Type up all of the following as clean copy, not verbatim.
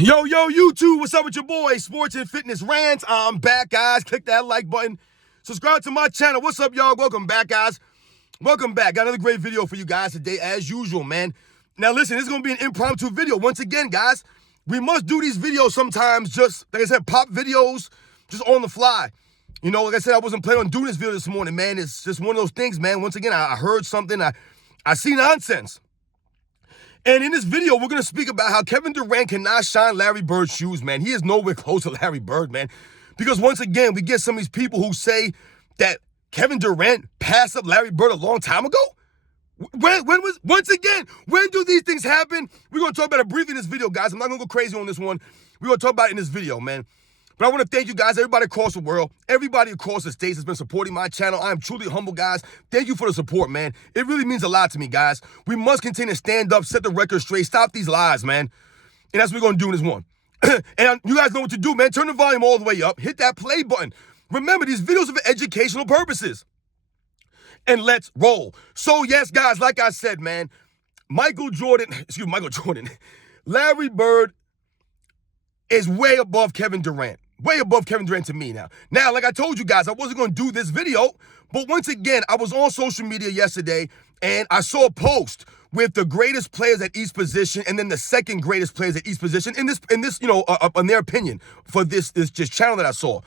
Yo, YouTube, what's up with your boy? Sports and Fitness Rants. I'm back, guys. Click that like button. Subscribe to my channel. What's up, y'all? Welcome back, guys. Welcome back. Got another great video for you guys today, as usual, man. Now, listen, this is going to be an impromptu video. Once again, guys, we must do these videos sometimes just, like I said, pop videos, just on the fly. You know, like I said, I wasn't planning on doing this video this morning, man. It's just one of those things, man. Once again, I heard something. I see nonsense. And in this video, we're going to speak about how Kevin Durant cannot shine Larry Bird's shoes, man. He is nowhere close to Larry Bird, man. Because once again, we get some of these people who say that Kevin Durant passed up Larry Bird a long time ago. When do these things happen? We're going to talk about it briefly in this video, guys. I'm not going to go crazy on this one. We're going to talk about it in this video, man. But I want to thank you guys, everybody across the world, everybody across the states has been supporting my channel. I am truly humble, guys. Thank you for the support, man. It really means a lot to me, guys. We must continue to stand up, set the record straight, stop these lies, man. And that's what we're going to do in this one. And you guys know what to do, man. Turn the volume all the way up. Hit that play button. Remember, these videos are for educational purposes. And let's roll. So, yes, guys, like I said, man, Michael Jordan, Larry Bird is way above Kevin Durant. Way above Kevin Durant to me now. Now, like I told you guys, I wasn't going to do this video, but once again, I was on social media yesterday, and I saw a post with the greatest players at each position, and then the second greatest players at each position in this, you know, in their opinion for this just channel that I saw.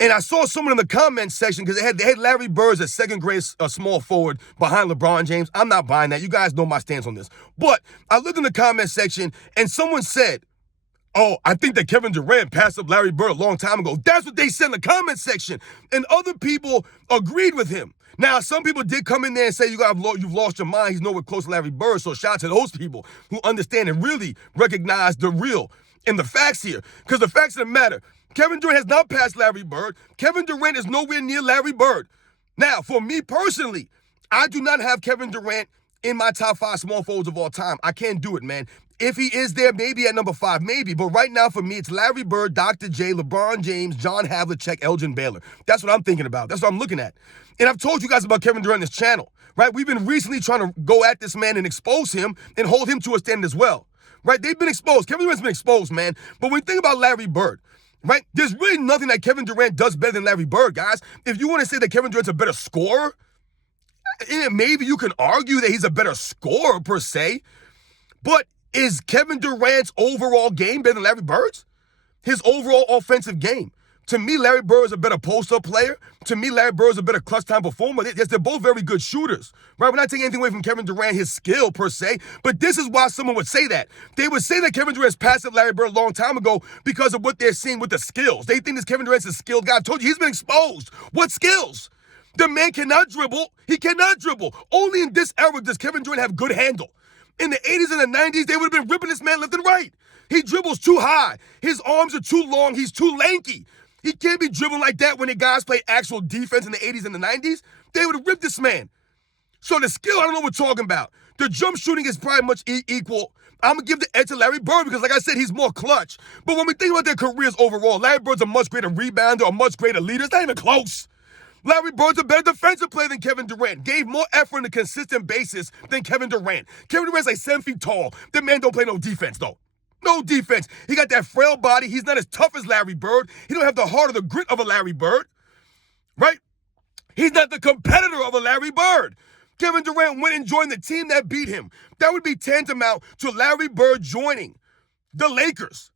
And I saw someone in the comments section because they had Larry Bird as second greatest small forward behind LeBron James. I'm not buying that. You guys know my stance on this. But I looked in the comment section, and someone said, "Oh, I think that Kevin Durant passed up Larry Bird a long time ago." That's what they said in the comment section. And other people agreed with him. Now, some people did come in there and say, you've lost your mind. He's nowhere close to Larry Bird. So shout out to those people who understand and really recognize the real and the facts here. Because the facts of the matter, Kevin Durant has not passed Larry Bird. Kevin Durant is nowhere near Larry Bird. Now, for me personally, I do not have Kevin Durant in my top 5 small forwards of all time. I can't do it, man. If he is there, maybe at number 5, maybe. But right now, for me, it's Larry Bird, Dr. J, LeBron James, John Havlicek, Elgin Baylor. That's what I'm thinking about. That's what I'm looking at. And I've told you guys about Kevin Durant on this channel, right? We've been recently trying to go at this man and expose him and hold him to a standard as well, right? They've been exposed. Kevin Durant's been exposed, man. But when you think about Larry Bird, right, there's really nothing that Kevin Durant does better than Larry Bird, guys. If you want to say that Kevin Durant's a better scorer, maybe you can argue that he's a better scorer per se, but is Kevin Durant's overall game better than Larry Bird's? His overall offensive game. To me, Larry Bird is a better post-up player. To me, Larry Bird is a better clutch-time performer. Yes, they're both very good shooters, right? We're not taking anything away from Kevin Durant, his skill per se, but this is why someone would say that. They would say that Kevin Durant's passed up Larry Bird a long time ago because of what they're seeing with the skills. They think this Kevin Durant's a skilled guy. I told you, he's been exposed. What skills? The man cannot dribble. He cannot dribble. Only in this era does Kevin Durant have good handle. In the 80s and the 90s, they would have been ripping this man left and right. He dribbles too high. His arms are too long. He's too lanky. He can't be dribbling like that when the guys play actual defense in the 80s and the 90s. They would have ripped this man. So the skill, I don't know what we're talking about. The jump shooting is probably much equal. I'm going to give the edge to Larry Bird because, like I said, he's more clutch. But when we think about their careers overall, Larry Bird's a much greater rebounder, a much greater leader. It's not even close. Larry Bird's a better defensive player than Kevin Durant. Gave more effort on a consistent basis than Kevin Durant. Kevin Durant's like 7 feet tall. That man don't play no defense, though. No defense. He got that frail body. He's not as tough as Larry Bird. He don't have the heart or the grit of a Larry Bird, right? He's not the competitor of a Larry Bird. Kevin Durant went and joined the team that beat him. That would be tantamount to Larry Bird joining the Lakers,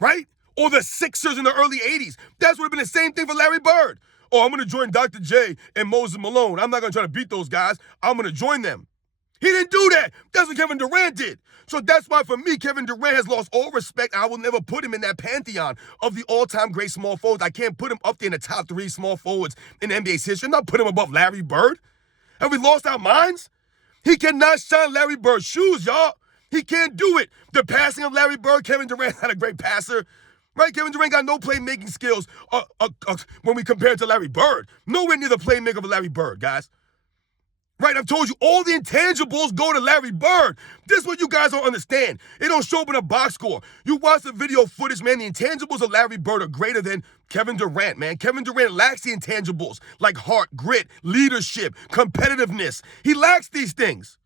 right? Or the Sixers in the early 80s. That would have been the same thing for Larry Bird. Oh, I'm going to join Dr. J and Moses Malone. I'm not going to try to beat those guys. I'm going to join them. He didn't do that. That's what Kevin Durant did. So that's why, for me, Kevin Durant has lost all respect. I will never put him in that pantheon of the all-time great small forwards. I can't put him up there in the top 3 small forwards in NBA's history. I'm not putting him above Larry Bird. Have we lost our minds? He cannot shine Larry Bird's shoes, y'all. He can't do it. The passing of Larry Bird, Kevin Durant's not a great passer. Right? Kevin Durant got no playmaking skills when we compare it to Larry Bird. Nowhere near the playmaker of Larry Bird, guys. Right? I've told you, all the intangibles go to Larry Bird. This is what you guys don't understand. It don't show up in a box score. You watch the video footage, man, the intangibles of Larry Bird are greater than Kevin Durant, man. Kevin Durant lacks the intangibles like heart, grit, leadership, competitiveness. He lacks these things.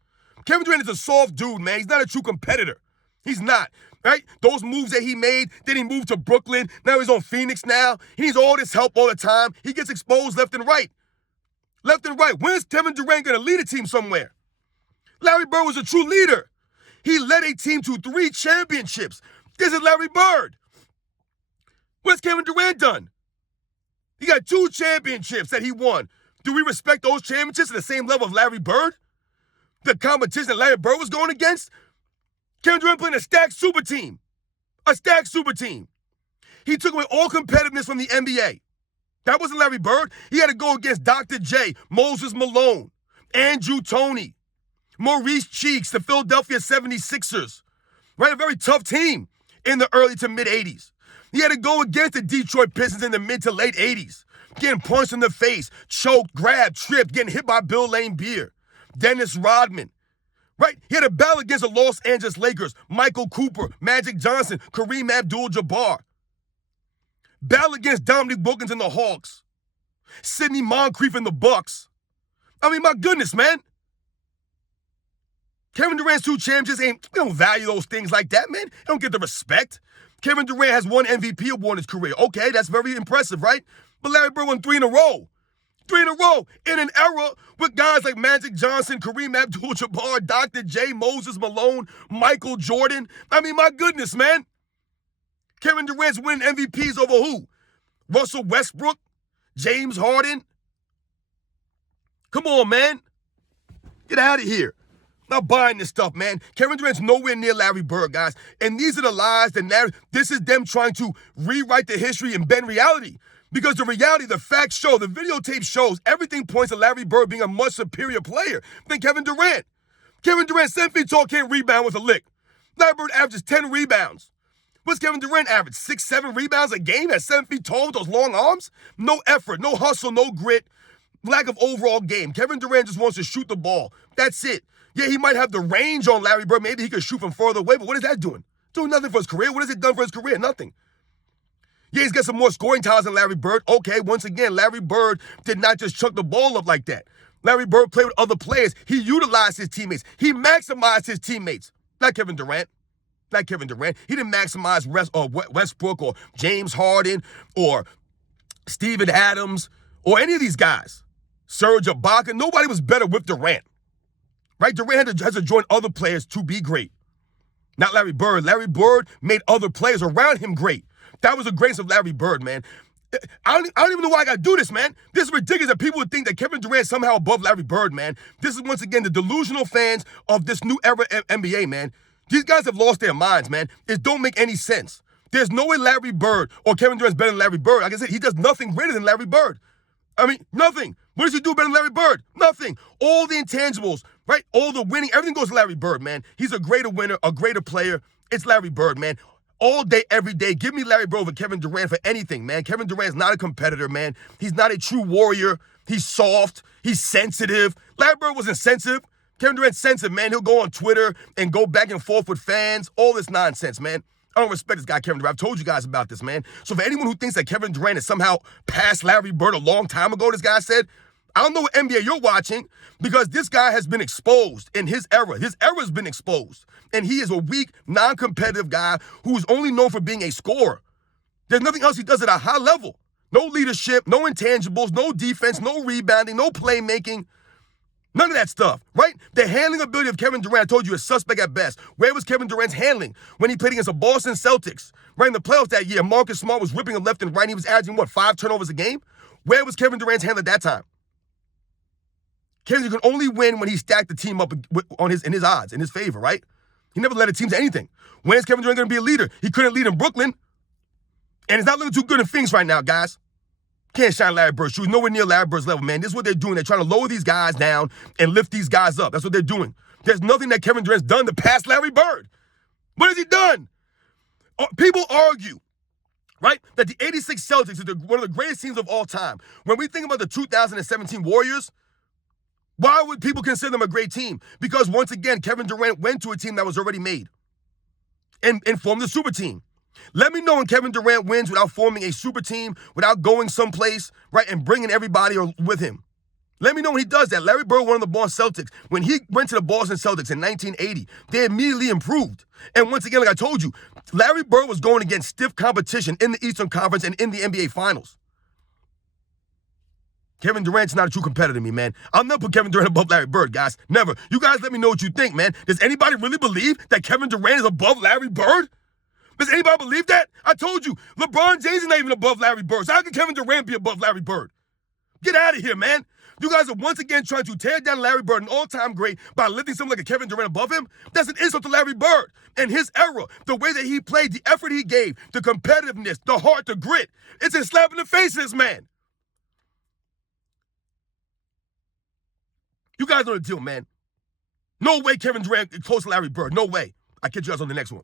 Kevin Durant is a soft dude, man. He's not a true competitor. He's not. right? Those moves that he made, then he moved to Brooklyn. Now he's on Phoenix now. He needs all this help all the time. He gets exposed left and right. Left and right. When is Kevin Durant going to lead a team somewhere? Larry Bird was a true leader. He led a team to 3 championships. This is Larry Bird. What's Kevin Durant done? He got 2 championships that he won. Do we respect those championships at the same level of Larry Bird? The competition that Larry Bird was going against? Kevin Durant playing a stacked super team. A stacked super team. He took away all competitiveness from the NBA. That wasn't Larry Bird. He had to go against Dr. J, Moses Malone, Andrew Toney, Maurice Cheeks, the Philadelphia 76ers. Right? A very tough team in the early to mid-'80s. He had to go against the Detroit Pistons in the mid to late 80s. Getting punched in the face, choked, grabbed, tripped, getting hit by Bill Laimbeer, Dennis Rodman. Right? He had a battle against the Los Angeles Lakers, Michael Cooper, Magic Johnson, Kareem Abdul-Jabbar. Battle against Dominique Wilkins and the Hawks. Sidney Moncrief and the Bucks. I mean, my goodness, man. Kevin Durant's 2 championships we don't value those things like that, man. They don't get the respect. Kevin Durant has 1 MVP award in his career. Okay, that's very impressive, right? But Larry Bird won 3 in a row. 3 in a row in an era with guys like Magic Johnson, Kareem Abdul-Jabbar, Dr. J, Moses Malone, Michael Jordan. I mean, my goodness, man. Kevin Durant's winning MVPs over who? Russell Westbrook? James Harden? Come on, man. Get out of here. Not buying this stuff, man. Kevin Durant's nowhere near Larry Bird, guys. And these are the lies, the narrative. This is them trying to rewrite the history and bend reality. Because the reality, the facts show, the videotape shows, everything points to Larry Bird being a much superior player than Kevin Durant. Kevin Durant, 7 feet tall, can't rebound with a lick. Larry Bird averages 10 rebounds. What's Kevin Durant average? 6, 7 rebounds a game at 7 feet tall with those long arms? No effort, no hustle, no grit, lack of overall game. Kevin Durant just wants to shoot the ball. That's it. Yeah, he might have the range on Larry Bird. Maybe he could shoot from further away, but what is that doing? Doing nothing for his career. What has it done for his career? Nothing. Yeah, he's got some more scoring titles than Larry Bird. Okay, once again, Larry Bird did not just chuck the ball up like that. Larry Bird played with other players. He utilized his teammates. He maximized his teammates. Not Kevin Durant. Not Kevin Durant. He didn't maximize Westbrook or James Harden or Steven Adams or any of these guys. Serge Ibaka. Nobody was better with Durant. Right? Durant has to join other players to be great. Not Larry Bird. Larry Bird made other players around him great. That was the greatness of Larry Bird, man. I don't even know why I got to do this, man. This is ridiculous that people would think that Kevin Durant is somehow above Larry Bird, man. This is, once again, the delusional fans of this new era NBA, man. These guys have lost their minds, man. It don't make any sense. There's no way Larry Bird or Kevin Durant's better than Larry Bird. Like I said, he does nothing greater than Larry Bird. I mean, nothing. What does he do better than Larry Bird? Nothing. All the intangibles, right? All the winning, everything goes to Larry Bird, man. He's a greater winner, a greater player. It's Larry Bird, man. All day, every day. Give me Larry Bird over Kevin Durant for anything, man. Kevin Durant's not a competitor, man. He's not a true warrior. He's soft. He's sensitive. Larry Bird wasn't sensitive. Kevin Durant's sensitive, man. He'll go on Twitter and go back and forth with fans. All this nonsense, man. I don't respect this guy, Kevin Durant. I've told you guys about this, man. So for anyone who thinks that Kevin Durant is somehow past Larry Bird a long time ago, this guy said, I don't know what NBA you're watching, because this guy has been exposed in his era. His era's been exposed. And he is a weak, non-competitive guy who is only known for being a scorer. There's nothing else he does at a high level. No leadership, no intangibles, no defense, no rebounding, no playmaking. None of that stuff, right? The handling ability of Kevin Durant, I told you, is suspect at best. Where was Kevin Durant's handling when he played against the Boston Celtics? Right in the playoffs that year, Marcus Smart was ripping him left and right. He was averaging, 5 turnovers a game? Where was Kevin Durant's handling at that time? Kevin could only win when he stacked the team up in his odds, in his favor, right? He never led a team to anything. When is Kevin Durant going to be a leader? He couldn't lead in Brooklyn. And it's not looking too good in Phoenix right now, guys. Can't shine Larry Bird's shoes. Nowhere near Larry Bird's level, man. This is what they're doing. They're trying to lower these guys down and lift these guys up. That's what they're doing. There's nothing that Kevin Durant's done to pass Larry Bird. What has he done? People argue, right, that the 86 Celtics is one of the greatest teams of all time. When we think about the 2017 Warriors, why would people consider them a great team? Because, once again, Kevin Durant went to a team that was already made and formed a super team. Let me know when Kevin Durant wins without forming a super team, without going someplace, right, and bringing everybody with him. Let me know when he does that. Larry Bird, one of the Boston Celtics, when he went to the Boston Celtics in 1980, they immediately improved. And once again, like I told you, Larry Bird was going against stiff competition in the Eastern Conference and in the NBA Finals. Kevin Durant's not a true competitor to me, man. I'll never put Kevin Durant above Larry Bird, guys. Never. You guys let me know what you think, man. Does anybody really believe that Kevin Durant is above Larry Bird? Does anybody believe that? I told you, LeBron James is not even above Larry Bird. So how can Kevin Durant be above Larry Bird? Get out of here, man. You guys are once again trying to tear down Larry Bird, an all-time great, by lifting someone like a Kevin Durant above him. That's an insult to Larry Bird and his era. The way that he played, the effort he gave, the competitiveness, the heart, the grit. It's a slap in the face of this man. You guys know the deal, man. No way Kevin Durant is close to Larry Bird. No way. I'll catch you guys on the next one.